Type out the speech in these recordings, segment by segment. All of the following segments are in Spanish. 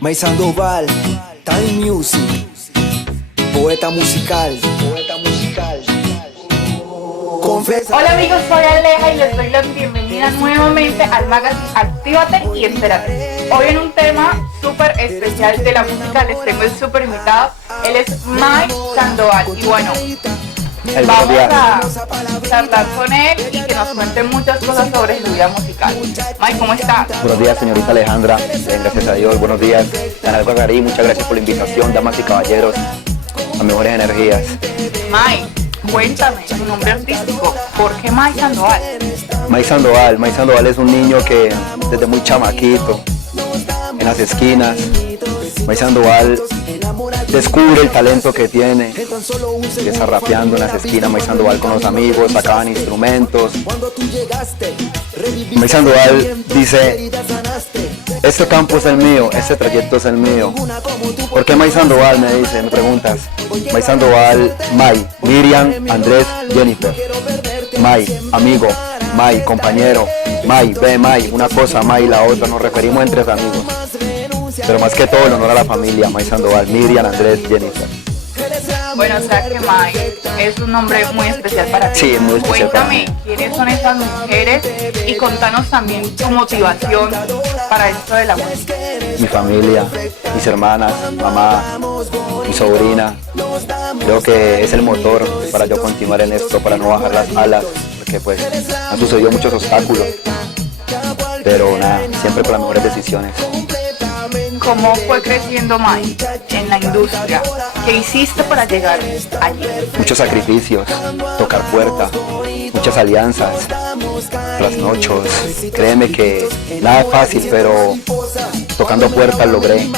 May Sandoval, Time Music, poeta musical. Confesa. Hola amigos, soy Aleja y les doy la bienvenida nuevamente al magazine Actívate y Entérate. Hoy en un tema súper especial de la música les tengo el súper invitado. Él es May Sandoval y bueno, vamos a charlar con él y que nos cuente muchas cosas sobre su vida musical. May, ¿cómo estás? Buenos días, señorita Alejandra. Gracias a Dios. Buenos días, Canal Guagarí. Muchas gracias por la invitación, damas y caballeros, a Mejores Energías. May, cuéntame, tu nombre artístico, ¿por qué May Sandoval? May Sandoval es un niño que desde muy chamaquito, en las esquinas, May Sandoval descubre el talento que tiene, empieza rapeando en las esquinas. May Sandoval con los amigos, sacaban instrumentos. May Sandoval dice: este campo es el mío, este trayecto es el mío. ¿Por qué May Sandoval? Me dice, me preguntas. May Sandoval, May, Miriam, Andrés, Jennifer. May, amigo, May, compañero, May, ve May, una cosa, May, la otra. Nos referimos entre amigos. Pero más que todo el honor a la familia, May Sandoval, Miriam, Andrés, Jennifer. Bueno, o sea que May es un nombre muy especial para ti. Sí, es muy especial. Cuéntame, ¿quiénes son esas mujeres? Y contanos también tu motivación para esto de la música. Mi familia, mis hermanas, mamá, mi sobrina. Creo que es el motor para yo continuar en esto, para no bajar las alas, porque pues han sucedido muchos obstáculos. Pero nada, siempre con las mejores decisiones. ¿Cómo fue creciendo May en la industria? ¿Qué hiciste para llegar allí? Muchos sacrificios, tocar puertas, muchas alianzas, trasnochos. Créeme que nada fácil, pero tocando puertas logré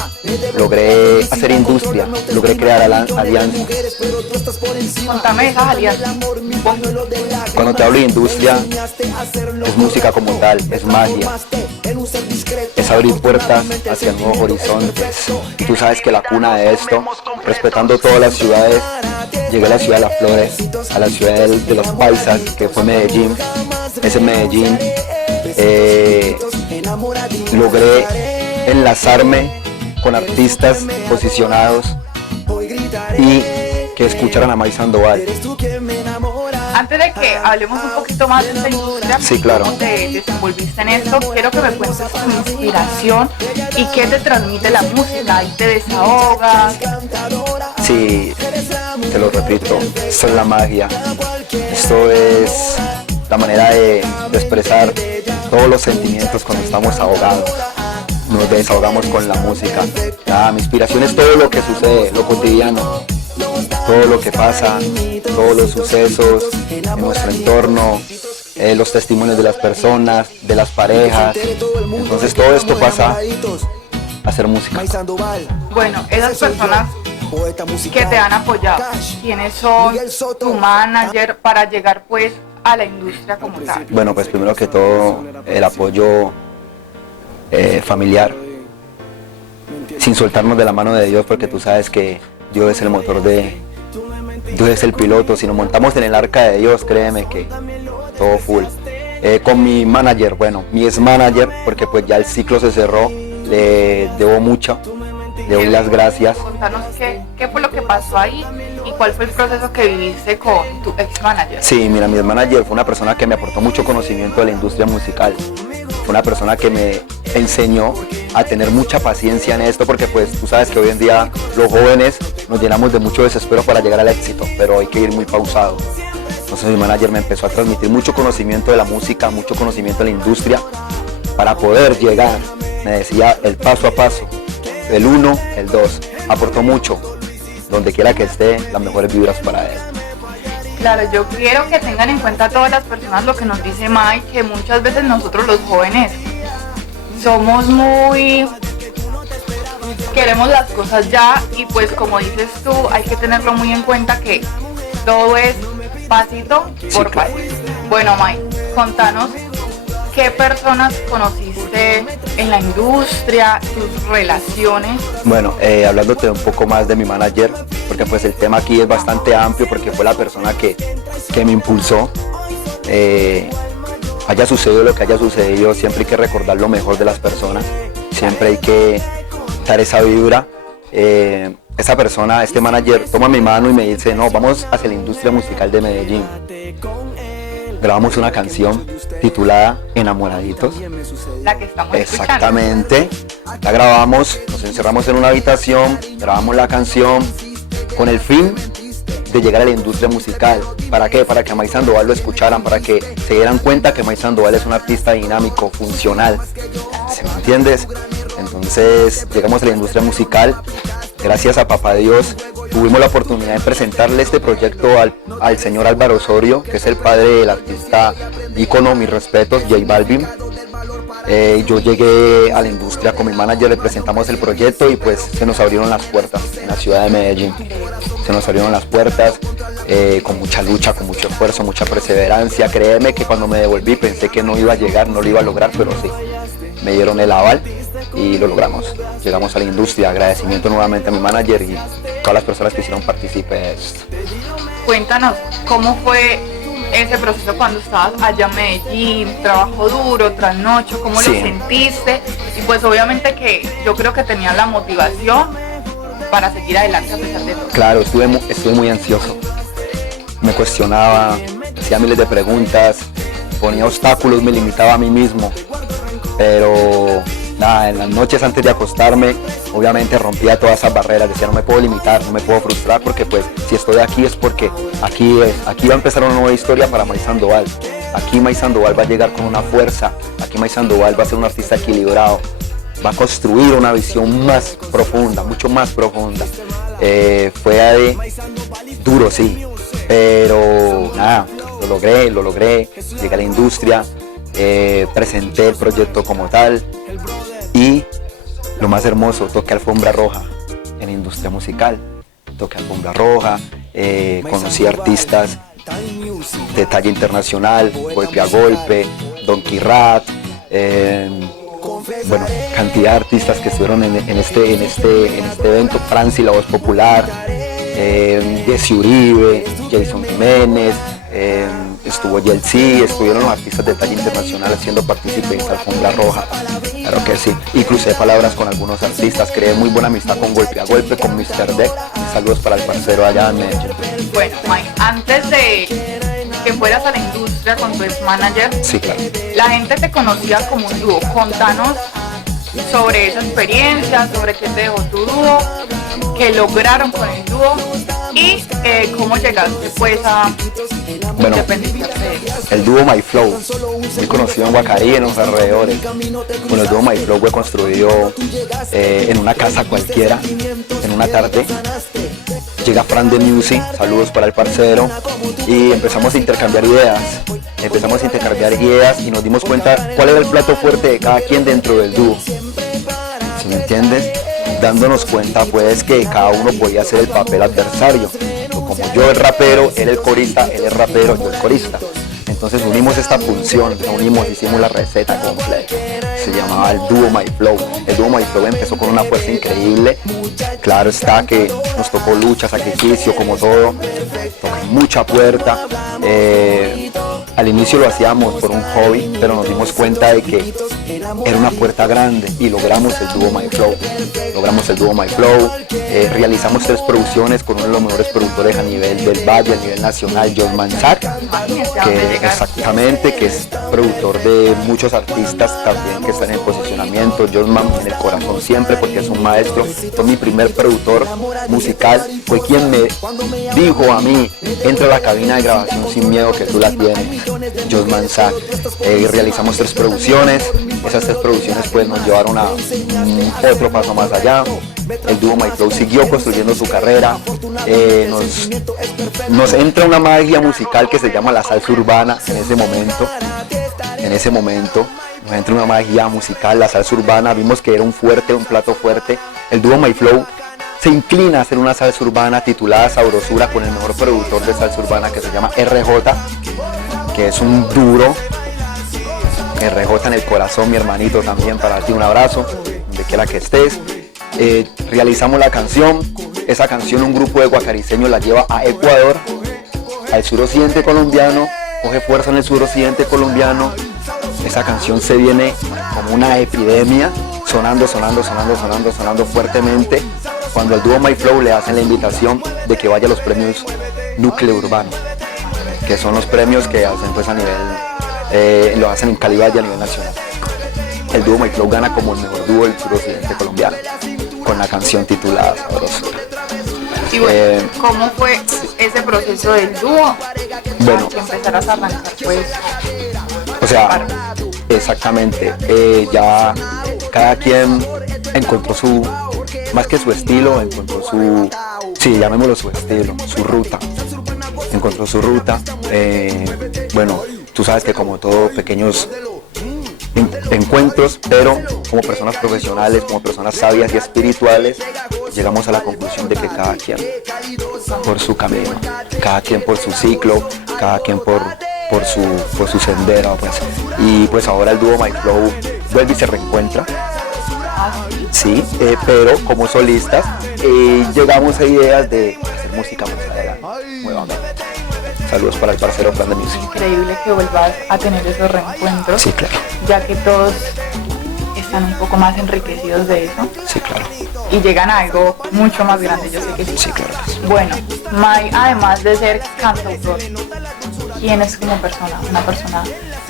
hacer industria, logré crear alianzas. Contame esas alianzas. Cuando te hablo de industria, es música como tal, es magia. Es abrir puertas hacia nuevos horizontes. Y tú sabes que la cuna de esto, respetando todas las ciudades, llegué a la ciudad de las flores, a la ciudad de los paisas, que fue Medellín. Ese Medellín logré enlazarme con artistas posicionados y que escucharan a May Sandoval. Antes de que hablemos un poquito más de esta industria, sí, claro, cómo te desenvolviste en esto, quiero que me cuentes tu inspiración y qué te transmite la música. Ahí te desahogas. Sí, te lo repito, esto es la magia. Esto es la manera de expresar todos los sentimientos cuando estamos ahogados. Nos desahogamos con la música. Mi inspiración es todo lo que sucede, lo cotidiano, todo lo que pasa, todos los sucesos en nuestro entorno, los testimonios de las personas, de las parejas. Entonces todo esto pasa a hacer música. Bueno, esas personas que te han apoyado, ¿quiénes son tu manager para llegar pues a la industria como tal? Bueno, pues primero que todo el apoyo familiar, sin soltarnos de la mano de Dios, porque tú sabes que Dios es el motor Dios es el piloto. Si nos montamos en el arca de Dios, créeme que todo full. Con mi manager, bueno, mi ex manager, porque pues ya el ciclo se cerró, le debo mucho, le doy las gracias. Contanos qué fue lo que pasó ahí y cuál fue el proceso que viviste con tu ex manager. Sí, mira, mi ex manager fue una persona que me aportó mucho conocimiento de la industria musical. Fue una persona que me enseñó a tener mucha paciencia en esto, porque pues tú sabes que hoy en día los jóvenes nos llenamos de mucho desespero para llegar al éxito, pero hay que ir muy pausado. Entonces mi manager me empezó a transmitir mucho conocimiento de la música, mucho conocimiento de la industria, para poder llegar. Me decía el paso a paso, el 1, el 2, aportó mucho. Donde quiera que esté, las mejores vibras para él. Claro, yo quiero que tengan en cuenta todas las personas lo que nos dice Mike, que muchas veces nosotros los jóvenes somos queremos las cosas ya y pues como dices tú, hay que tenerlo muy en cuenta que todo es pasito por pasito. Bueno Mike, contanos qué personas conociste en la industria, tus relaciones. Bueno, hablándote un poco más de mi manager, porque pues el tema aquí es bastante amplio, porque fue la persona que me impulsó. Haya sucedido lo que haya sucedido, siempre hay que recordar lo mejor de las personas, siempre hay que dar esa vibra. Esa persona, este manager, toma mi mano y me dice, no, vamos hacia la industria musical de Medellín. Grabamos una canción titulada Enamoraditos. La que estamos Exactamente. La grabamos, nos encerramos en una habitación, grabamos la canción con el fin de llegar a la industria musical. ¿Para qué? Para que a Mike Sandoval lo escucharan, para que se dieran cuenta que Mike Sandoval es un artista dinámico, funcional. ¿Sí me entiendes? Entonces llegamos a la industria musical. Gracias a Papá Dios tuvimos la oportunidad de presentarle este proyecto al señor Álvaro Osorio, que es el padre del artista ícono, mis respetos, J Balvin. Yo llegué a la industria con mi manager, le presentamos el proyecto y pues se nos abrieron las puertas en la ciudad de Medellín. Se nos abrieron las puertas con mucha lucha, con mucho esfuerzo, mucha perseverancia. Créeme que cuando me devolví pensé que no iba a llegar, no lo iba a lograr, pero sí, me dieron el aval y lo logramos. Llegamos a la industria. Agradecimiento nuevamente a mi manager y todas las personas que hicieron partícipe de esto. Cuéntanos, ¿cómo fue ese proceso cuando estabas allá en Medellín? Trabajo duro, trasnocho, ¿cómo lo sentiste? Y pues obviamente que yo creo que tenías la motivación para seguir adelante a pesar de todo. Claro, estuve muy ansioso. Me cuestionaba, hacía miles de preguntas, ponía obstáculos, me limitaba a mí mismo. Pero nada, en las noches antes de acostarme, obviamente rompía todas esas barreras, decía no me puedo limitar, no me puedo frustrar, porque pues si estoy aquí es porque aquí va a empezar una nueva historia para Mike Sandoval. Aquí Mike Sandoval va a llegar con una fuerza, aquí Mike Sandoval va a ser un artista equilibrado, va a construir una visión más profunda, mucho más profunda. Fue duro, sí, pero nada, lo logré, llegué a la industria. Presenté el proyecto como tal y lo más hermoso, toqué alfombra roja en la industria musical, toqué alfombra roja, conocí artistas de talla internacional, Golpe a Golpe, Don Quirat, bueno, cantidad de artistas que estuvieron en este evento, Franci, la voz popular, Jesse Uribe, Jason Jiménez, estuvo Yeltsin, estuvieron los artistas de talla internacional haciendo partícipe de esta alfombra roja, claro que sí, y crucé palabras con algunos artistas, creé muy buena amistad con Golpe a Golpe, con Mr. Deck, saludos para el parcero allá en Medellín. Bueno, Mike, antes de que fueras a la industria con tu ex-manager, sí, claro, la gente te conocía como un dúo. Contanos sobre esa experiencia, sobre qué te dejó tu dúo, qué lograron con el dúo y cómo llegaste pues a independizarte. El dúo My Flow, muy conocido en Guacarí y en los alrededores. Bueno, el dúo My Flow fue construido en una casa cualquiera, en una tarde. Llega Fran de Music, saludos para el parcero, y empezamos a intercambiar ideas. Y nos dimos cuenta cuál era el plato fuerte de cada quien dentro del dúo. ¿Sí me entiendes? Dándonos cuenta pues que cada uno podía hacer el papel adversario. Como yo el rapero, él el corista, él el rapero, yo el corista. Entonces unimos esta función, hicimos la receta completa. Se llamaba el dúo My Flow. El dúo My Flow empezó con una fuerza increíble. Claro está que nos tocó lucha, sacrificio, como todo. Tocó mucha puerta. Al inicio lo hacíamos por un hobby, pero nos dimos cuenta de que era una puerta grande y logramos el dúo My Flow. Realizamos 3 producciones con uno de los mejores productores a nivel del Valle, a nivel nacional, John Manzar, que es productor de muchos artistas también que están en posicionamiento. John Man en el corazón siempre, porque es un maestro. Fue mi primer productor musical, fue quien me dijo a mí, entra a la cabina de grabación sin miedo que tú la tienes. John Manzar. Realizamos 3 producciones. Esas 3 producciones pues nos llevaron a otro paso más allá. El dúo My Flow siguió construyendo su carrera. Nos entra una magia musical que se llama la salsa urbana en ese momento. Nos entra una magia musical, la salsa urbana. Vimos que era un plato fuerte. El dúo My Flow se inclina a hacer una salsa urbana titulada Sabrosura con el mejor productor de salsa urbana que se llama RJ, que es un duro. RJ en el corazón, mi hermanito, también para ti un abrazo, donde quiera que estés. Realizamos la canción. Esa canción un grupo de guacariceños la lleva a Ecuador, al suroccidente colombiano, coge fuerza en el suroccidente colombiano. Esa canción se viene como una epidemia, sonando fuertemente, cuando al dúo My Flow le hacen la invitación de que vaya a los premios Núcleo Urbano, que son los premios que hacen pues a nivel, lo hacen en Calibán y a nivel nacional. El dúo My Flow gana como el mejor dúo del suroccidente colombiano, con la canción titulada Sabrosura. Y bueno, ¿cómo fue ese proceso del dúo? Bueno, que empezaras a arrancar pues. O sea, exactamente, ya cada quien encontró su, más que su estilo, encontró su, sí, llamémoslo su estilo, su ruta, encontró su ruta. Bueno, tú sabes que como todo, pequeños encuentros, pero como personas profesionales, como personas sabias y espirituales, llegamos a la conclusión de que cada quien por su camino, cada quien por su ciclo, cada quien por su sendero, pues. Y pues ahora el dúo My Flow vuelve y se reencuentra, sí, pero como solistas llegamos a ideas de hacer música más adelante, nuevamente. Saludos para el parcero Plan de Music. Increíble que vuelvas a tener esos reencuentros. Sí, claro. Ya que todos están un poco más enriquecidos de eso. Sí, claro. Y llegan a algo mucho más grande, yo sé que sí. Sí, claro. Bueno, Mai, además de ser cantautor, ¿quién es como persona? Una persona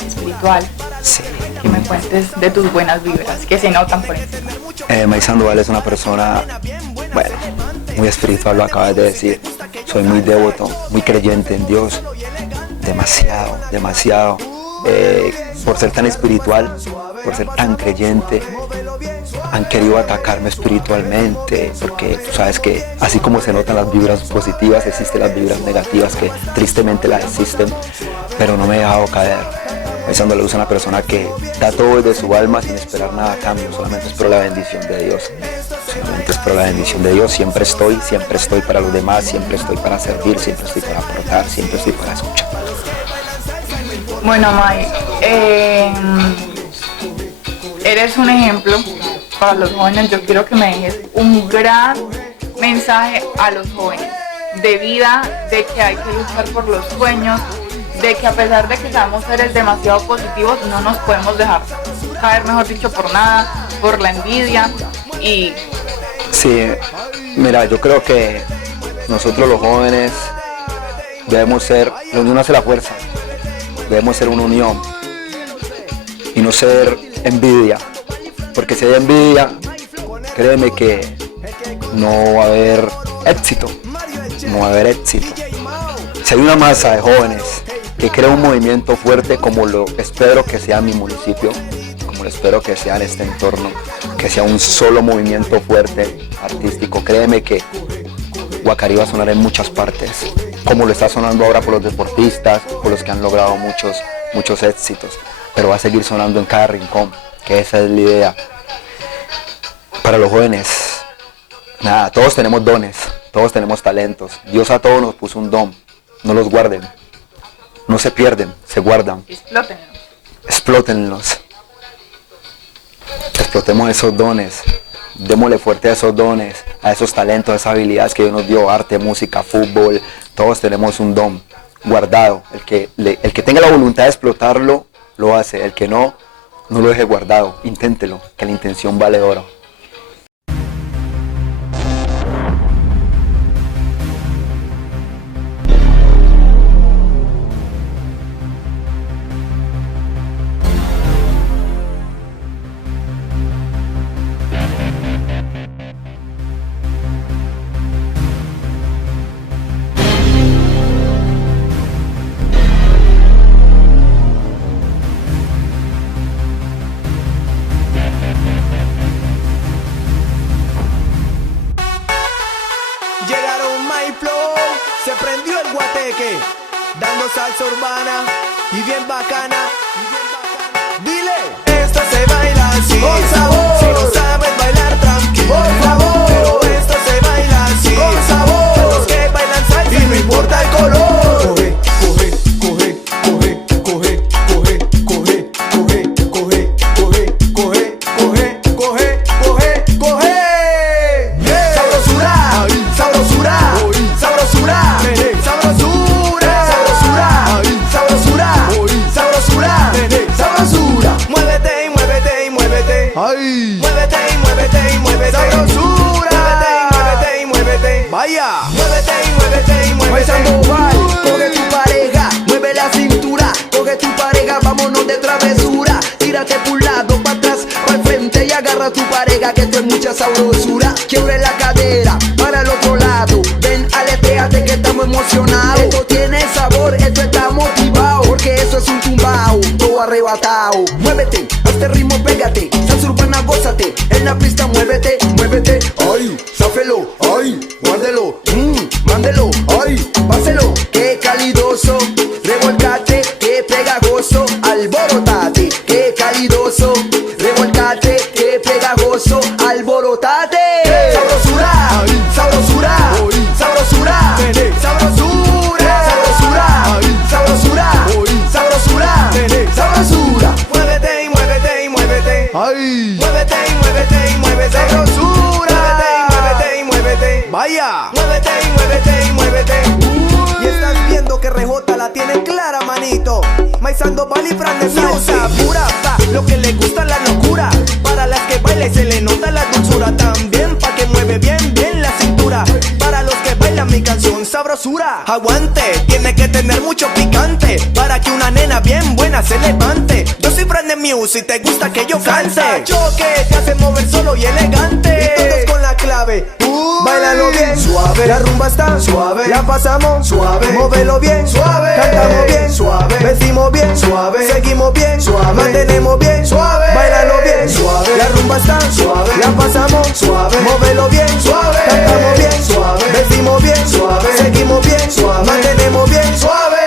espiritual. Sí. Que me cuentes de tus buenas vibras, que se notan por encima. Mai Sandoval es una persona, bueno, muy espiritual, lo acabas de decir. Soy muy devoto, muy creyente en Dios, demasiado. Por ser tan espiritual, por ser tan creyente, han querido atacarme espiritualmente, porque tú sabes que así como se notan las vibras positivas, existen las vibras negativas que tristemente las existen, pero no me he dejado caer. Pensándole, es una persona que da todo desde su alma sin esperar nada a cambio, solamente espero la bendición de Dios. Solamente espero la bendición de Dios, siempre estoy para los demás, siempre estoy para servir, siempre estoy para aportar, siempre estoy para escuchar. Bueno, Mai, eres un ejemplo para los jóvenes. Yo quiero que me dejes un gran mensaje a los jóvenes de vida, de que hay que luchar por los sueños, de que a pesar de que seamos seres demasiado positivos, no nos podemos dejar caer, mejor dicho, por nada, por la envidia. Y sí, mira, yo creo que nosotros los jóvenes debemos ser, la unión hace la fuerza, debemos ser una unión y no ser envidia, porque si hay envidia, créeme que no va a haber éxito, Si hay una masa de jóvenes que crea un movimiento fuerte, como lo espero que sea en mi municipio, como lo espero que sea en este entorno, que sea un solo movimiento fuerte, artístico, créeme que Guacarí va a sonar en muchas partes, como lo está sonando ahora por los deportistas, por los que han logrado muchos éxitos, pero va a seguir sonando en cada rincón, que esa es la idea. Para los jóvenes, nada, todos tenemos dones, todos tenemos talentos, Dios a todos nos puso un don, no los guarden, no se pierden, se guardan, explótenlos, explotemos esos dones, démosle fuerte a esos dones, a esos talentos, a esas habilidades que Dios nos dio, arte, música, fútbol, todos tenemos un don guardado, el que tenga la voluntad de explotarlo, lo hace, el que no lo deje guardado, inténtelo, que la intención vale oro. Se prendió el guateque, dando salsa urbana y bien bacana. Dile, esto se baila así, con sabor. Si no sabes bailar tranquilo, por favor. Pero esto se baila así, con sabor. A los que bailan salsa y no importa el color. Coge, coge, coge, coge, coge, coge, coge, coge, coge, coge, coge, coge, coge, coge, coge. Sabrosura, sabrosura, sabrosura. Sabrosura, sabrosura, sabrosura. Muévete y muévete y muévete. Ay. Vaya, muévete y muévete y muévete. Sandoval, coge tu pareja, mueve la cintura, coge tu pareja, vámonos de travesura. Tírate por un lado, para atrás, para el frente y agarra a tu pareja, que esto es mucha sabrosura. Quiebre la cadera, para el otro lado, ven, aletéate que estamos emocionados. Esto tiene sabor, esto está motivado, porque eso es un tumbao, todo arrebatado. Muévete, a este ritmo pégate, salsa urbana gózate, en la pista muévete, muévete. Ay, sáfelo, ay, guárdelo, mándelo, ay, páselo, qué calidoso, revolcate, qué pegajoso, alborotate, qué calidoso, revolcate, qué pegajoso, alborotate. Sabrosura, sabrosura, sabrosura, sabrosura, sabrosura, sabrosura, sabrosura, sabrosura. Muévete y muévete y muévete. Ay, Muévete y muévete y muévete. sabrosura. Muévete y muévete. Vaya, muévete y muévete y muévete. Y estás viendo que Rejota la tiene clara, manito. Mike Sandoval y Fran de Salsa pura, pa, lo que le gusta la locura. Para las que baila y se le nota la dulzura. También pa' que mueve bien, bien la cintura. Para los que bailan mi canción sabrosura. Aguante, tiene que tener mucho picante para que una nena bien buena se levante. Yo soy Fran de Music, te gusta que yo cante. Choque, te hace mover solo y elegante. Y todos con la clave. Báilalo bien, suave. La rumba está suave. La pasamos suave. Móvelo bien, suave. Cantamos bien, suave. Vestimos bien, suave. Seguimos bien, suave. Mantenemos bien, suave. Báilalo bien, suave. La rumba está suave. La pasamos suave. Móvelo bien, suave. Cantamos bien, suave. Vestimos bien, suave. Seguimos bien, suave. Mantenemos bien, suave.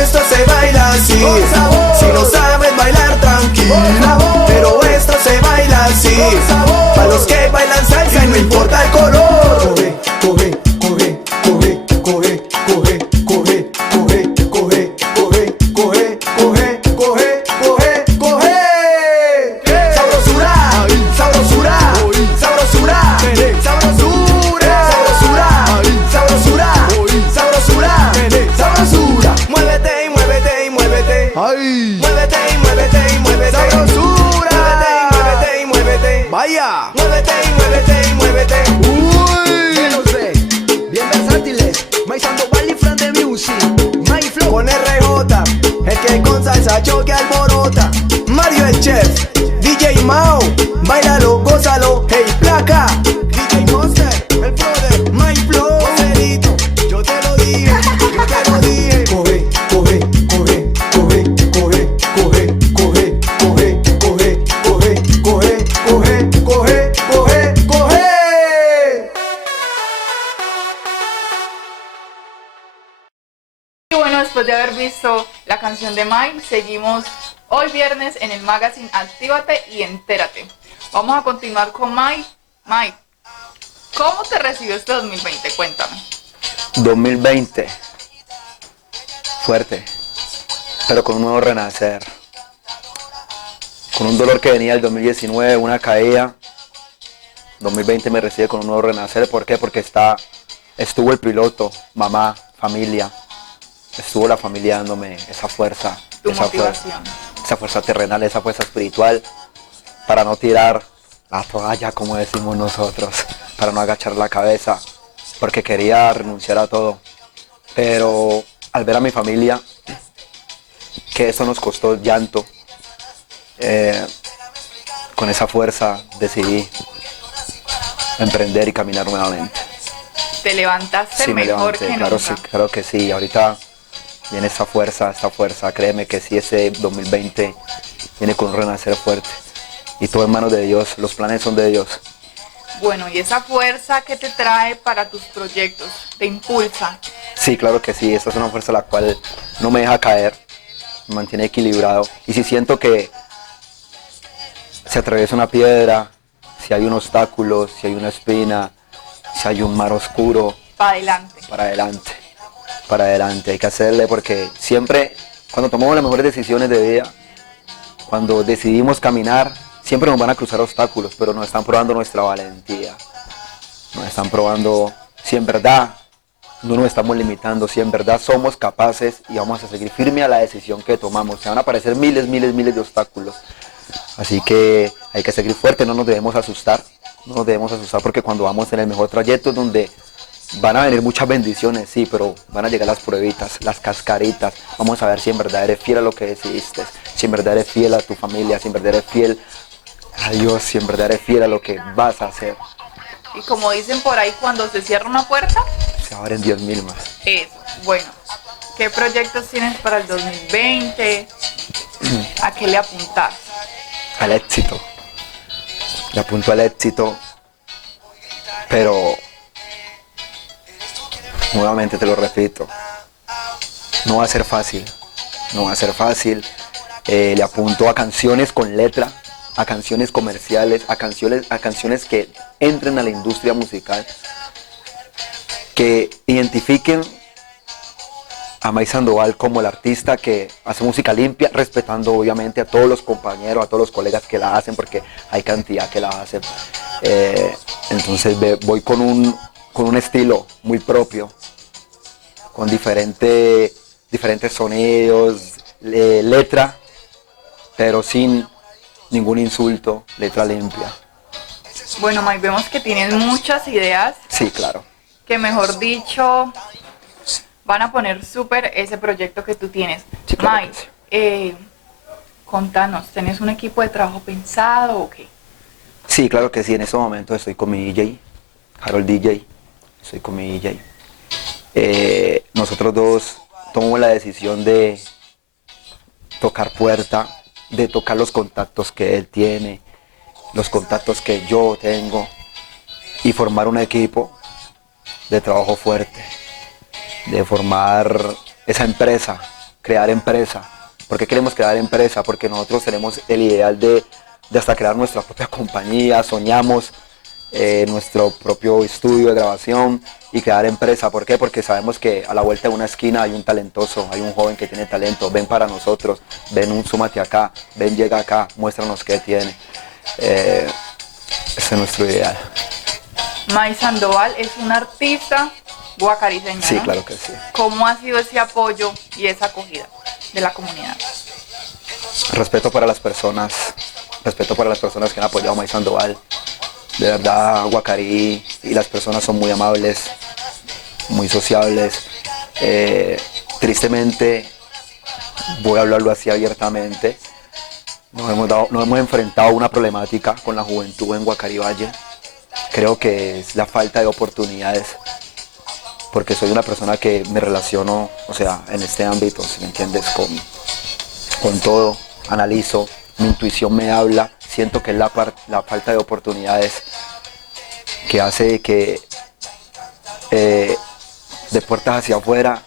Esto se baila así. Con sabor. Si no sabes bailar, tranquilo. Con sabor. Pero esto se baila así. Con sabor. Para los que bailan salsa y no importa el color. Coge, coge, coge, coge, coge, coge, coge, coge, coge, coge, coge, coge, coge, coge, coge. Sabrosura, sabrosura, sabrosura, sabrosura, sabrosura, sabrosura, sabrosura, sabrosura. Muévete y muévete y muévete. Ay, Muévete y muévete y muévete. sabrosura. Muévete y muévete y muévete. Vaya. Muévete y muévete y muévete. Uy, no sé, bien versátiles. Mike Sandoval y Fran de Music, Mike Flow. Con RJ, el que con salsa choque alborota. Mario el chef, DJ Mao, bailalo, gózalo, hey placa. DJ Monster, el brother, My Flow, Joserito, yo te lo dije, yo te lo dije. Coge, coge, coge, coge, coge, coge, coge, coge, coge, coge, coge, coge, coge, coge, coge. Y bueno, después de haber visto la canción de Mike, seguimos hoy viernes en el magazine Actívate y Entérate. Vamos a continuar con Mike. Mike, ¿cómo te recibió este 2020? Cuéntame. 2020, fuerte, pero con un nuevo renacer, con un dolor que venía del 2019, una caída. 2020 me recibe con un nuevo renacer. ¿Por qué? Porque estuvo el piloto, mamá, familia, estuvo la familia dándome esa fuerza, Tu esa motivación. esa fuerza terrenal, esa fuerza espiritual, para no tirar la toalla, como decimos nosotros, para no agachar la cabeza, porque quería renunciar a todo. Pero al ver a mi familia, que eso nos costó llanto, con esa fuerza decidí emprender y caminar nuevamente. Te levantaste Sí, me mejor levanté, que claro, nunca. sí, claro que sí. Ahorita viene esta fuerza, créeme que sí, ese 2020 viene con un renacer fuerte. Y todo en manos de Dios, los planes son de Dios. Bueno, y esa fuerza que te trae para tus proyectos, te impulsa. Sí, claro que sí, esta es una fuerza la cual no me deja caer, me mantiene equilibrado. Y si siento que se atraviesa una piedra, si hay un obstáculo, si hay una espina, si hay un mar oscuro, Para adelante. para adelante, hay que hacerle, porque siempre cuando tomamos las mejores decisiones de vida, cuando decidimos caminar, siempre nos van a cruzar obstáculos, pero nos están probando nuestra valentía, nos están probando si en verdad no nos estamos limitando, si en verdad somos capaces y vamos a seguir firme a la decisión que tomamos. Se van a aparecer miles de obstáculos, así que hay que seguir fuerte, no nos debemos asustar porque cuando vamos en el mejor trayecto es donde van a venir muchas bendiciones, sí, pero van a llegar las pruebitas, las cascaritas. Vamos a ver si en verdad eres fiel a lo que decidiste, si en verdad eres fiel a tu familia, si en verdad eres fiel a Dios, si en verdad eres fiel a lo que vas a hacer. Y como dicen por ahí, cuando se cierra una puerta, Se abren 10.000 más. eso. Bueno, ¿qué proyectos tienes para el 2020? ¿A qué le apuntas? Al éxito. Le apunto al éxito, pero nuevamente te lo repito, no va a ser fácil, no va a ser fácil. Le apunto a canciones con letra, a canciones comerciales, a canciones que entren a la industria musical, que identifiquen a Mike Sandoval como el artista que hace música limpia, respetando obviamente a todos los compañeros, a todos los colegas que la hacen, porque hay cantidad que la hacen. Entonces voy con un estilo muy propio, con diferentes sonidos, letra, pero sin ningún insulto, letra limpia. Bueno, Mike, vemos que tienes muchas ideas, Sí, claro. que mejor dicho, van a poner súper ese proyecto que tú tienes. Sí, claro Mike, que sí. Contanos, ¿tenés un equipo de trabajo pensado o qué? Sí, claro que sí, en este momento estoy con mi DJ, Harold DJ, estoy con mi DJ. Nosotros dos tomamos la decisión de tocar puerta, de tocar los contactos que él tiene, los contactos que yo tengo, y formar un equipo de trabajo fuerte, de formar esa empresa, crear empresa. ¿Por qué queremos crear empresa? Porque nosotros tenemos el ideal de hasta crear nuestra propia compañía, soñamos nuestro propio estudio de grabación y crear empresa. ¿Por qué? Porque sabemos que a la vuelta de una esquina hay un talentoso, hay un joven que tiene talento. Ven para nosotros, ven, súmate acá, ven, llega acá, muéstranos qué tiene. Ese es nuestro ideal. Mike Sandoval es un artista guacariceño, Sí, ¿no? claro que sí. ¿Cómo ha sido ese apoyo y esa acogida de la comunidad? Respeto para las personas que han apoyado a Mike Sandoval. De verdad, Guacarí y las personas son muy amables, muy sociables. Tristemente, voy a hablarlo así abiertamente, nos hemos enfrentado a una problemática con la juventud en Guacarí Valle. Creo que es la falta de oportunidades, porque soy una persona que me relaciono, o sea, en este ámbito, si me entiendes, con todo, analizo, mi intuición me habla, siento que es la falta de oportunidades que hace que de puertas hacia afuera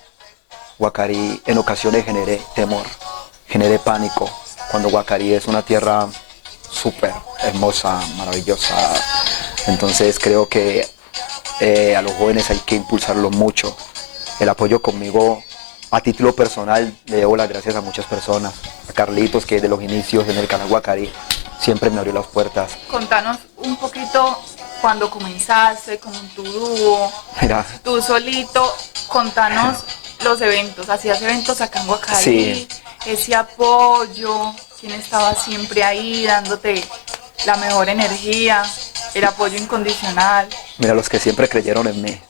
Guacarí en ocasiones genere temor, genere pánico, cuando Guacarí es una tierra súper hermosa, maravillosa. Entonces creo que a los jóvenes hay que impulsarlos mucho. El apoyo conmigo a título personal le debo las gracias a muchas personas, a Carlitos, que desde los inicios en el canal Guacarí siempre me abrió las puertas. Contanos un poquito cuando comenzaste con tu dúo, Mira, tú solito, contanos los eventos, hacías eventos acá en Guacarí, Sí. ese apoyo, quién estaba siempre ahí dándote la mejor energía, el apoyo incondicional. mira, los que siempre creyeron en mí,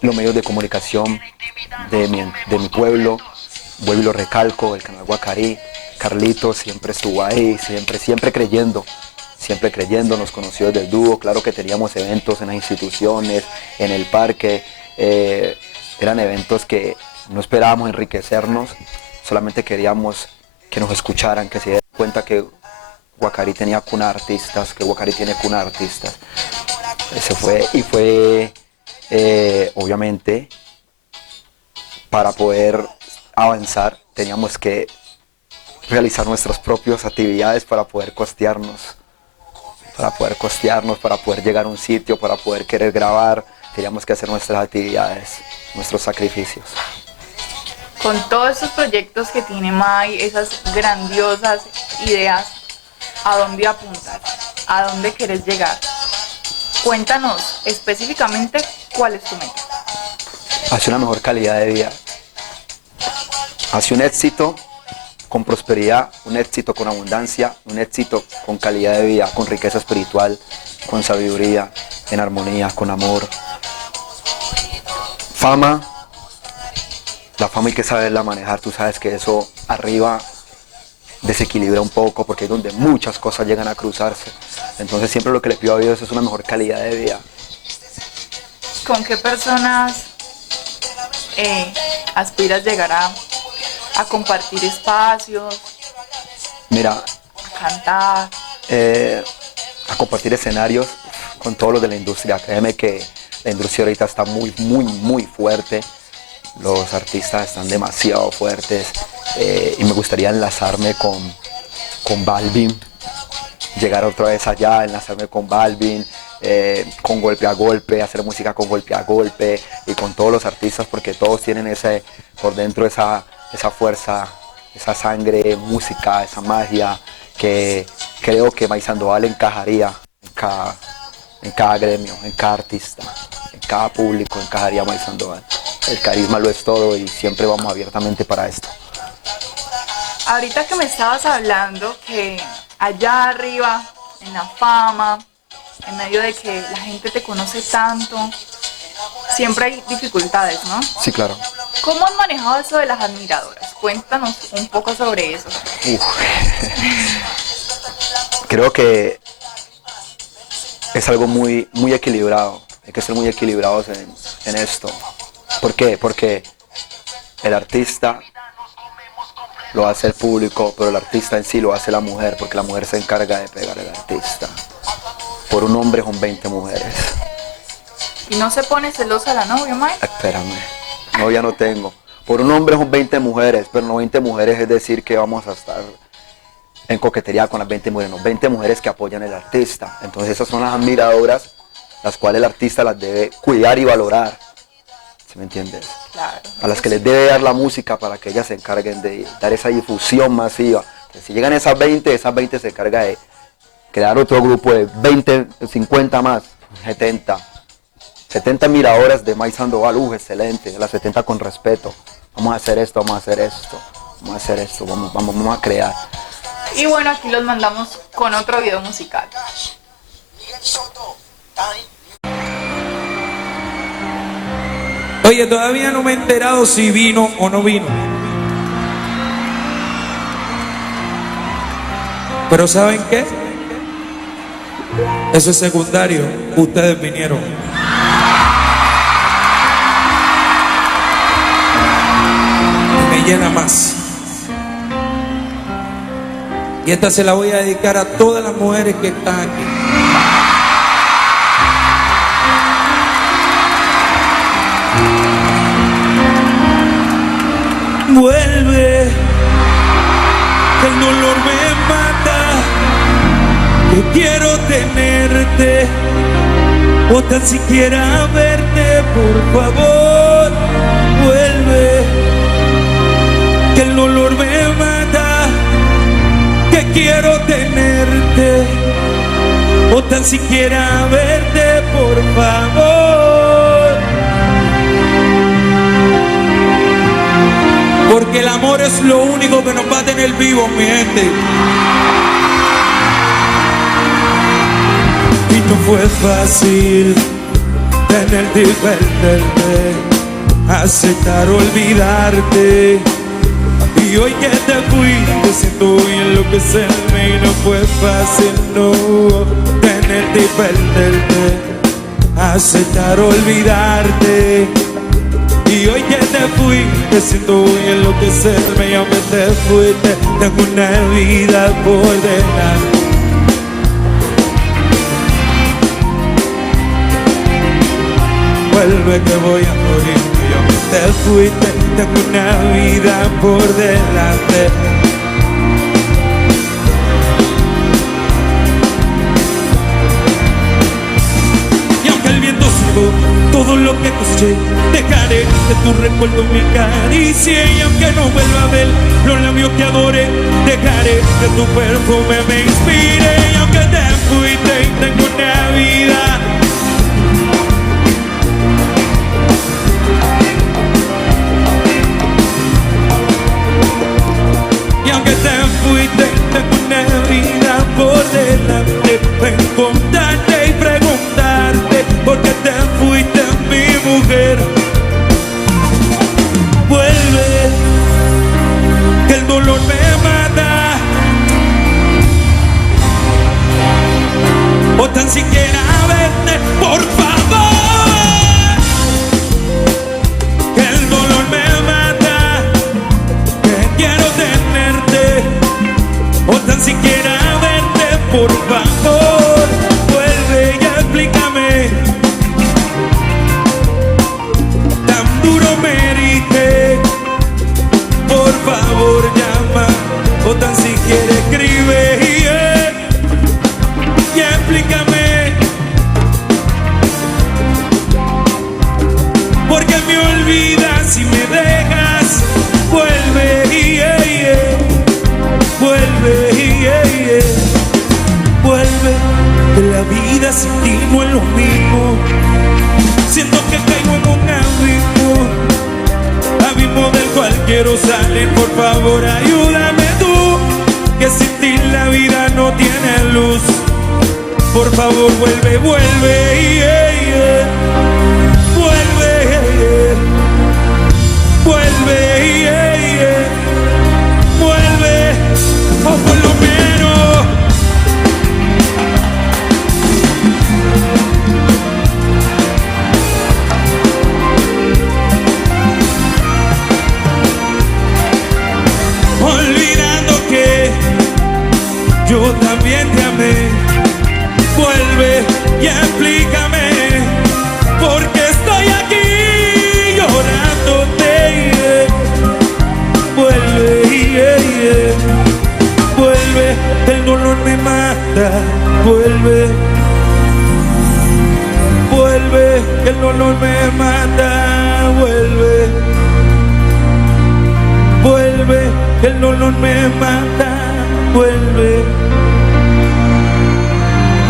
los medios de comunicación de mi pueblo, vuelvo y lo recalco, el canal Guacarí, Carlitos siempre estuvo ahí, siempre creyendo, nos conoció desde el dúo. Claro que teníamos eventos en las instituciones, en el parque, eran eventos que no esperábamos enriquecernos, solamente queríamos que nos escucharan, que se dieran cuenta que Guacarí tenía cuna de artistas, que Guacarí tiene cuna de artistas. Ese fue, obviamente, para poder avanzar teníamos que realizar nuestras propias actividades para poder costearnos, para poder llegar a un sitio, para poder querer grabar, teníamos que hacer nuestras actividades, nuestros sacrificios. Con todos esos proyectos que tiene Mike, esas grandiosas ideas, ¿a dónde apuntas? ¿A dónde quieres llegar? Cuéntanos específicamente cuál es tu meta. Hacia una mejor calidad de vida, hacia un éxito con prosperidad, un éxito con abundancia, un éxito con calidad de vida, con riqueza espiritual, con sabiduría, en armonía, con amor. Fama, la fama hay que saberla manejar, tú sabes que eso arriba desequilibra un poco porque es donde muchas cosas llegan a cruzarse. Entonces siempre lo que le pido a Dios es una mejor calidad de vida. ¿Con qué personas aspiras llegar a compartir espacios, Mira, a cantar? A compartir escenarios con todos los de la industria. Créeme que la industria ahorita está muy fuerte. Los artistas están demasiado fuertes y me gustaría enlazarme con Balvin, llegar otra vez allá, enlazarme con Balvin, con Golpe a Golpe, hacer música con Golpe a Golpe y con todos los artistas porque todos tienen por dentro esa fuerza, esa sangre, música, esa magia que creo que Mike Sandoval encajaría en cada gremio, en cada artista, en cada público encajaría Mike Sandoval. El carisma lo es todo y siempre vamos abiertamente para esto. Ahorita que me estabas hablando que allá arriba, en la fama, en medio de que la gente te conoce tanto, siempre hay dificultades, ¿no? Sí, claro. ¿Cómo has manejado eso de las admiradoras? Cuéntanos un poco sobre eso. Creo que es algo muy equilibrado. Hay que ser muy equilibrados en esto. ¿Por qué? Porque el artista lo hace el público, pero el artista en sí lo hace la mujer, porque la mujer se encarga de pegar al artista. Por un hombre son 20 mujeres. ¿Y no se pone celosa la novia, Mike? Espérame, novia no tengo. Por un hombre son 20 mujeres, pero no 20 mujeres es decir que vamos a estar en coquetería con las 20 mujeres, no, 20 mujeres que apoyan al artista. Entonces esas son las admiradoras, las cuales el artista las debe cuidar y valorar. ¿Sí me entiendes? Claro. A las que les debe dar la música para que ellas se encarguen de dar esa difusión masiva. Que si llegan esas 20 se encarga de crear otro grupo de 20, 50 más, 70 admiradoras de Mike Sandoval, excelente, las 70 con respeto. Vamos a hacer esto, vamos a hacer esto, vamos a hacer esto, vamos a crear. Y bueno, aquí los mandamos con otro video musical. Oye, todavía no me he enterado si vino o no vino. Pero ¿saben qué? Eso es secundario. Ustedes vinieron. Me llena más. Y esta se la voy a dedicar a todas las mujeres que están aquí. Vuelve, que el dolor me mata, que quiero tenerte, o tan siquiera verte, por favor. Vuelve, que el dolor me mata, que quiero tenerte, o tan siquiera verte, por favor. Porque el amor es lo único que nos va a tener vivos, mi gente. Y no fue fácil tenerte y perderte, aceptar olvidarte. Y hoy que te fuiste siento enloquecerme. Y no fue fácil, no, tenerte y perderte, aceptar olvidarte. Y hoy que te fuiste siento enloquecerme. Y aunque te fuiste tengo una vida por delante. Vuelve que voy a morir. Y aunque te fuiste tengo una vida por delante. Y aunque el viento secó todo lo que coseché, dejaré de tu recuerdo mi caricia. Y aunque no vuelva a ver los labios que adoré, dejaré que tu perfume me inspire. Y aunque te fuiste y tengo una vida, y aunque favor, vuelve y explícame. Tan duro me heriste, por favor llama, o tan siquiera escribe, y explícame. Porque me olvidas y me dejas, vuelve, vuelve, vuelve, que la vida sin ti no es lo mismo. Siento que caigo en un abismo del cual quiero salir. Por favor ayúdame tú, que sin ti la vida no tiene luz. Por favor vuelve, vuelve, vuelve, vuelve, vuelve, o por lo menos olvidando que yo también te amé. Vuelve y explícame, porque estoy aquí llorándote. Vuelve, vuelve, el dolor me mata. Vuelve, vuelve, el dolor me mata. Vuelve, vuelve, el dolor me mata. Vuelve,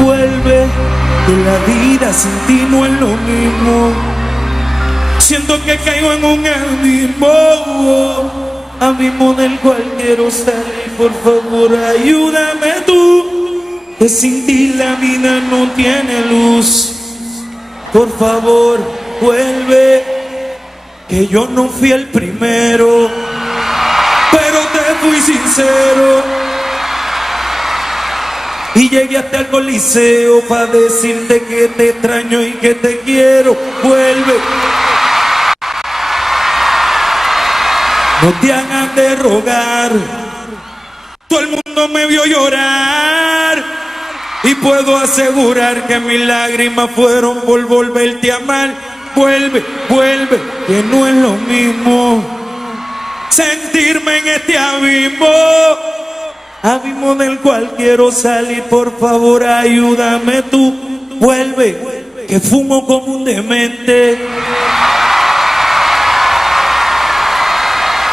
vuelve, que la vida sin ti no es lo mismo. Siento que caigo en un abismo del cual quiero salir. Por favor ayúdame tú, que sin ti la vida no tiene luz. Por favor vuelve, que yo no fui el primero, pero te fui sincero. Y llegué hasta el Coliseo para decirte que te extraño y que te quiero. Vuelve, no te hagas de rogar. Todo el mundo me vio llorar y puedo asegurar que mis lágrimas fueron por volverte a amar. Vuelve, vuelve, que no es lo mismo sentirme en este abismo del cual quiero salir. Por favor ayúdame tú, vuelve, que fumo como un demente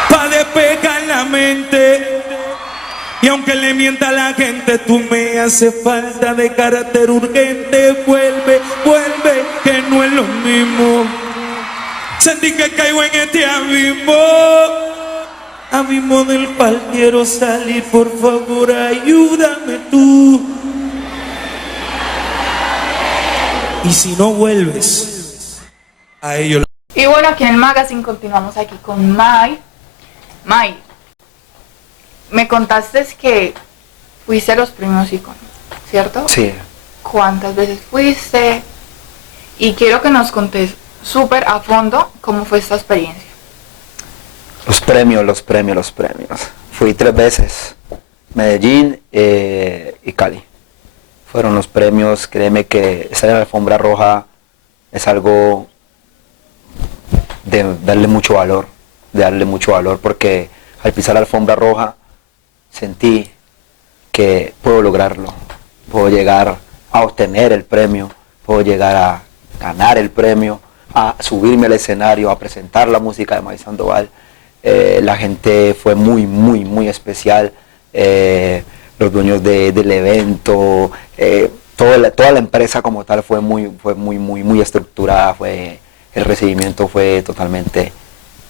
pa' despejar la mente. Y aunque le mienta a la gente, tú me haces falta de carácter urgente. Vuelve, vuelve, que no es lo mismo. Sentí que caigo en este abismo del cual quiero salir. Por favor ayúdame tú. Y si no vuelves a ello. Y bueno, aquí en el magazine continuamos aquí con Mai. Mai, me contaste que fuiste a los premios Icono, ¿cierto? Sí. ¿Cuántas veces fuiste? Y quiero que nos contes súper a fondo cómo fue esta experiencia. Los premios. Fui 3 veces, Medellín y Cali. Fueron los premios. Créeme que estar en la alfombra roja es algo de darle mucho valor, porque al pisar la alfombra roja sentí que puedo lograrlo, puedo llegar a obtener el premio, puedo llegar a ganar el premio, a subirme al escenario, a presentar la música de May Sandoval. La gente fue muy especial, los dueños del evento, toda la empresa como tal fue muy estructurada. El recibimiento fue totalmente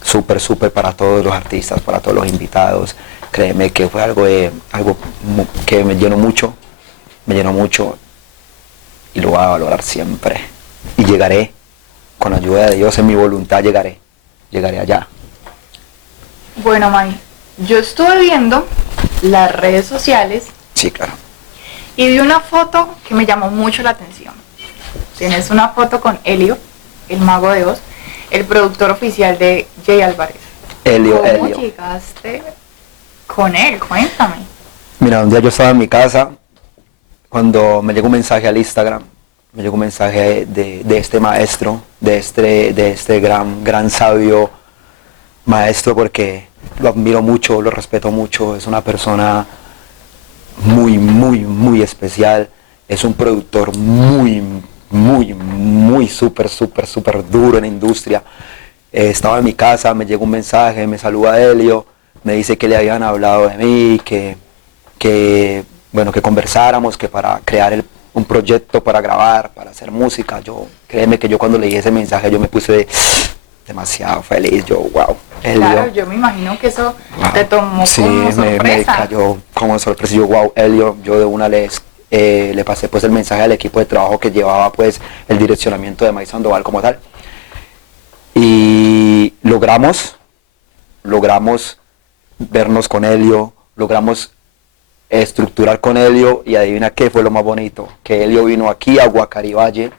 súper para todos los artistas, para todos los invitados. Créeme que fue algo que me llenó mucho y lo voy a valorar siempre. Y llegaré, con la ayuda de Dios, en mi voluntad llegaré allá. Bueno, May, yo estuve viendo las redes sociales. Sí, claro. Y vi una foto que me llamó mucho la atención. Tienes una foto con Elio, el Mago de Oz, el productor oficial de Jay Álvarez. ¿Cómo llegaste con él? Cuéntame. Mira, un día yo estaba en mi casa, cuando me llegó un mensaje al Instagram, me llegó un mensaje de este maestro, de este gran sabio maestro, porque lo admiro mucho, lo respeto mucho, es una persona muy especial, es un productor muy súper duro en la industria. Estaba en mi casa, me llegó un mensaje, me saluda Elio, me dice que le habían hablado de mí, que conversáramos, que para crear un proyecto para grabar, para hacer música. Créeme que yo cuando leí ese mensaje yo me puse demasiado feliz, wow, Elio. Claro, yo me imagino que eso Wow. te tomó Sí, como sorpresa. me cayó como sorpresa. Yo, wow, Elio, yo de una le pasé pues el mensaje al equipo de trabajo que llevaba pues el direccionamiento de Mike Sandoval como tal. Y logramos vernos con Elio, logramos estructurar con Elio, y adivina qué fue lo más bonito, que Elio vino aquí a Guacarivalle,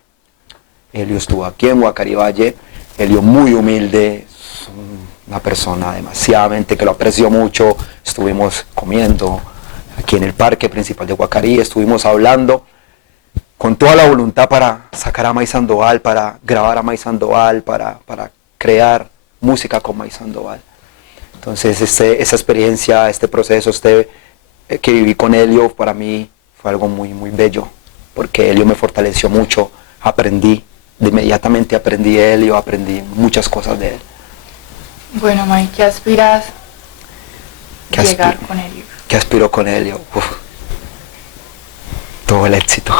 Elio estuvo aquí en Guacarivalle, Elio muy humilde, es una persona demasiadamente que lo aprecio mucho, estuvimos comiendo aquí en el parque principal de Guacarí, estuvimos hablando con toda la voluntad para sacar a Mike Sandoval, para grabar a Mike Sandoval, para crear música con Mike Sandoval. Entonces esa experiencia, este proceso, que viví con Elio, para mí fue algo muy bello, porque Elio me fortaleció mucho, inmediatamente aprendí de Elio, aprendí muchas cosas de él. Bueno, Mike, ¿qué aspiras llegar con Elio? ¿Qué aspiro con Elio? Todo el éxito,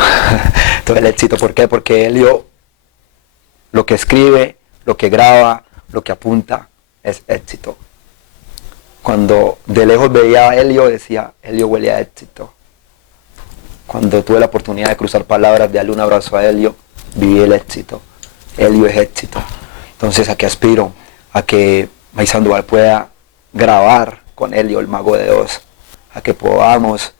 todo el éxito. ¿Por qué? Porque Elio, lo que escribe, lo que graba, lo que apunta, es éxito. Cuando de lejos veía a Elio, decía, Elio huele a éxito. Cuando tuve la oportunidad de cruzar palabras, de darle un abrazo a Elio, viví el éxito. Elio es éxito. Entonces, ¿a qué aspiro? A que Mike Sandoval pueda grabar con Elio, el Mago de Oz, a que podamos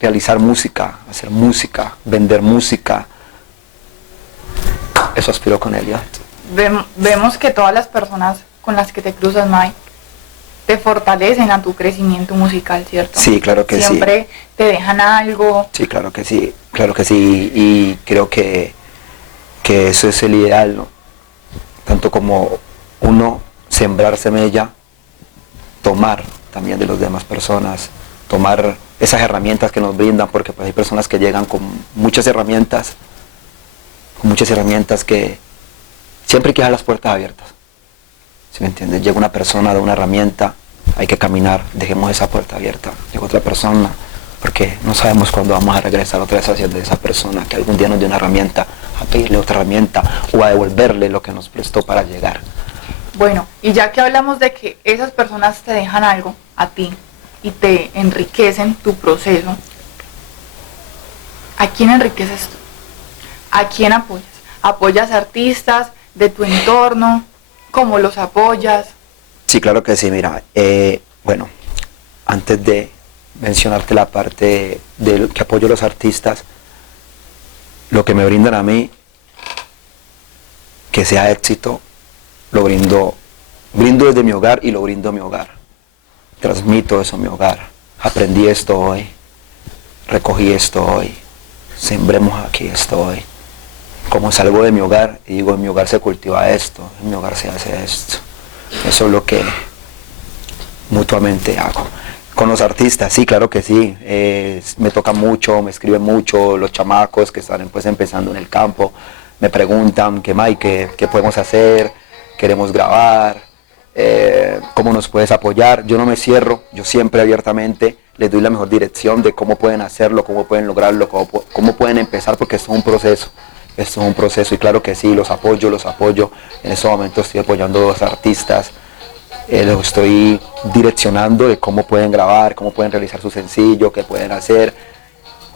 realizar música, hacer música, vender música. Eso aspiro con Elio. Vemos que todas las personas con las que te cruzas, Mike, te fortalecen a tu crecimiento musical, ¿cierto? Sí, claro que sí. Siempre te dejan algo. Sí, claro que sí, y creo que eso es el ideal, ¿no? Tanto como uno sembrar semilla, tomar también de las demás personas, tomar esas herramientas que nos brindan, porque pues hay personas que llegan con muchas herramientas que siempre hay que dejar las puertas abiertas. ¿Sí me entiendes? Llega una persona, da una herramienta, hay que caminar, dejemos esa puerta abierta. Llega otra persona, porque no sabemos cuándo vamos a regresar otra vez hacia de esa persona que algún día nos dio una herramienta, a pedirle otra herramienta o a devolverle lo que nos prestó para llegar. Bueno, y ya que hablamos de que esas personas te dejan algo a ti y te enriquecen tu proceso, ¿a quién enriqueces tú? ¿A quién apoyas? ¿Apoyas artistas de tu entorno? ¿Cómo los apoyas? Sí, claro que sí, mira, bueno, antes de mencionarte la parte de que apoyo a los artistas, lo que me brindan a mí, que sea éxito, lo brindo desde mi hogar y lo brindo a mi hogar. Transmito eso a mi hogar. Aprendí esto hoy, recogí esto hoy, sembremos aquí esto hoy. Como salgo de mi hogar y digo, en mi hogar se cultiva esto, en mi hogar se hace esto. Eso es lo que mutuamente hago. Con los artistas, sí, claro que sí. Me toca mucho, me escriben mucho los chamacos que están pues empezando en el campo. Me preguntan, Mike, ¿qué podemos hacer? Queremos grabar, ¿cómo nos puedes apoyar? Yo no me cierro, yo siempre abiertamente les doy la mejor dirección de cómo pueden hacerlo, cómo pueden lograrlo, cómo pueden empezar, porque esto es un proceso. Esto es un proceso y claro que sí, los apoyo. En este momento estoy apoyando a 2 artistas, los estoy direccionando de cómo pueden grabar, cómo pueden realizar su sencillo, qué pueden hacer.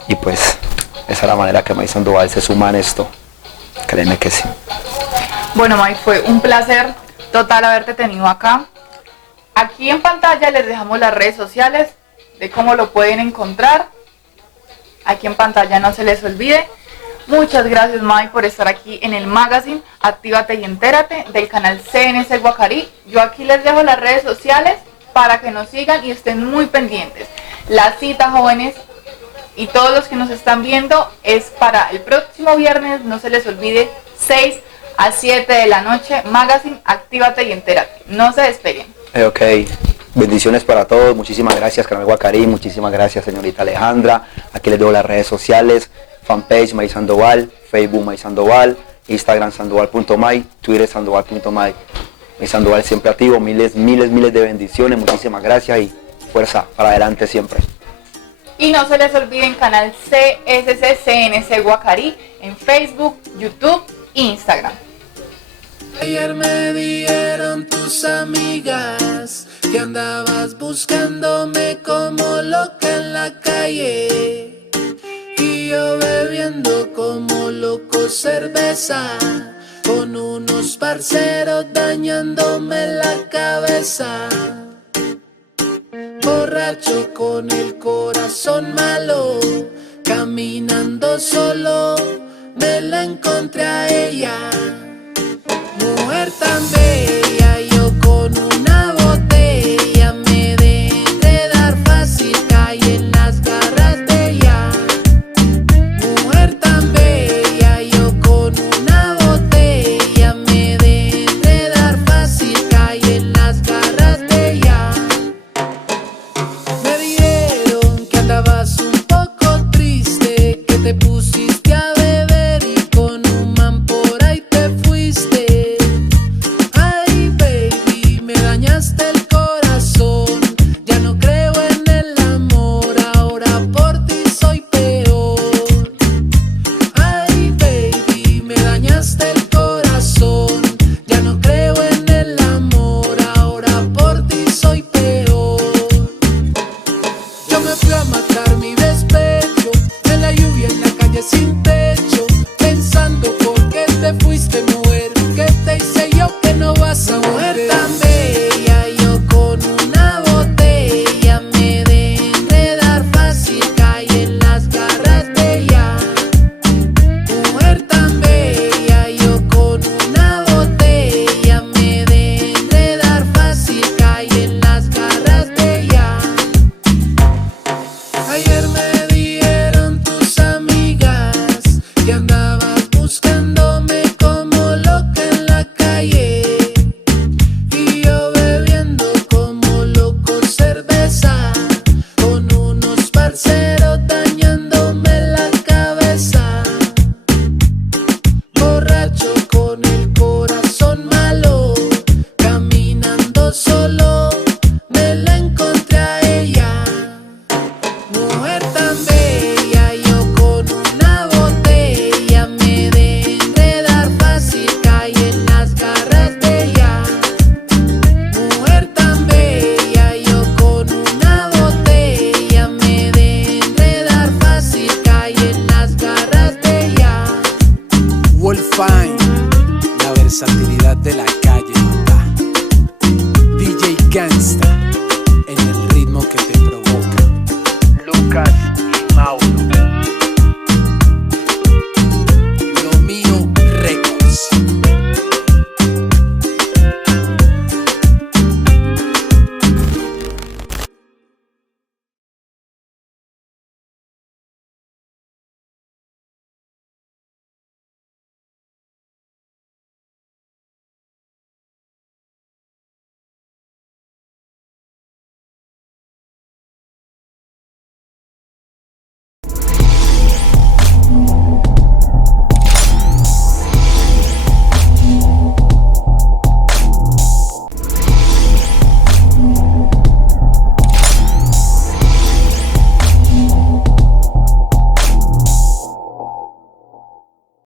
Y pues esa es la manera que Mike Sandoval se suma en esto. Créeme que sí. Bueno, Mike, fue un placer total haberte tenido acá. Aquí en pantalla les dejamos las redes sociales de cómo lo pueden encontrar. Aquí en pantalla, no se les olvide. Muchas gracias, Mike, por estar aquí en el magazine Actívate y Entérate del canal CNC Guacarí. Yo aquí les dejo las redes sociales para que nos sigan y estén muy pendientes. La cita, jóvenes, Y todos los que nos están viendo, es para el próximo viernes, no se les olvide, 6 a 7 de la noche, Magazine, Actívate y Entérate. No se despeguen. Ok, bendiciones para todos, muchísimas gracias Carmen Guacarí, muchísimas gracias señorita Alejandra. Aquí les doy las redes sociales, fanpage May Sandoval, Facebook May Sandoval, Instagram sandoval.may, Twitter sandoval.may. May Sandoval siempre activo, miles de bendiciones, muchísimas gracias y fuerza para adelante siempre. Y no se les olviden canal CSC CNC Guacarí en Facebook, YouTube e Instagram. Ayer me dijeron tus amigas que andabas buscándome como loca en la calle, y yo bebiendo como loco cerveza con unos parceros dañándome la cabeza. Borracho con el corazón malo, caminando solo, me la encontré a ella. Mujer tan bella.